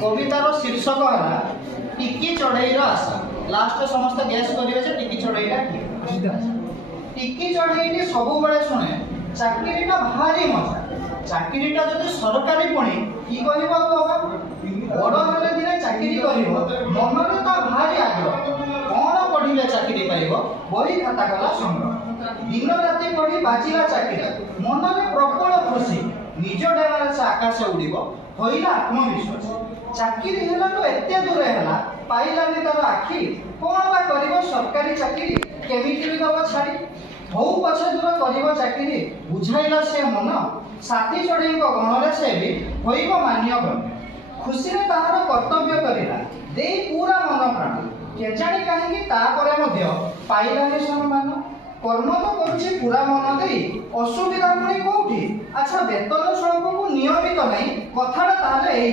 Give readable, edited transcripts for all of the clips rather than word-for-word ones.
कवितार शीर्षक है टिकी चढ़ईर आशा। लास्ट समस्त गैस करिवे जे टिकी चढ़ईटा कि टिकी चढ़ईटी सब बेले शुणे चाकरीटा भारी मजा। चाकरीटा जदि सरकारी पुणी कि कहबो बाबा बड़ हेले दिने चाकरी करिवो मनरे ता भारी आग्रह कोन पढिले चाकरी पाइबो बही खाता कला संग्रह दिन राति पढ़ी बाजिला चाकरी मनरे प्रबल खुशी निज डेरार से आकाश उड़िबो होइला आत्मविश्वास। चाकरी हेला तो एते दूर हेला पाइलानी तार आखि कोन बा करिवो सरकारी चाकरी केमिति दबो छाड़ी हौ पछे दूर करिवो चाकरी बुझाइला से मन साथी चढ़ईको गणरे से भी होइबो मान्य गण्य। खुशी रे ताहार कर्तव्य करिला देई पूरा मन प्राण केजाणी काहेकि तापरे मध्य पाइलानी सम्मान कर्म तो करुछि पूरा मन देई असुविधा पुणी कोठी। अच्छा वेतन स्वरूप को नियमित नहीं कथाटा ताहले एई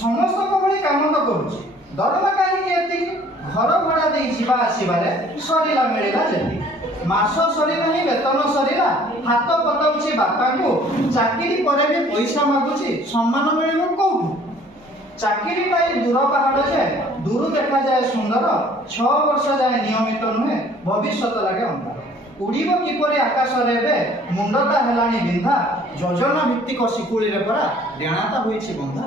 समस्त को भली काम तो करुछि दरमा काहेकि एति घर भड़ा देई जिबा आसीबारे सरीला मिलिला जेति मास सरीला ही वेतन सरीला हाथ पताउछि बापा को चाकरी करे भी पैसा मागुछि सम्मान मिलिबो कोठु। चाकरी पाई दूर पहाड़ जे दूर देखा जाए सुंदर 6 वर्ष जाए नियमित नुहे भविष्य लगे अंधार उड़ीबो किपरि आकाश रे मुंडटा हेलानी बिंधा योजना भित्तिक शिकुली रे परा डेणाता होईछि बंधा।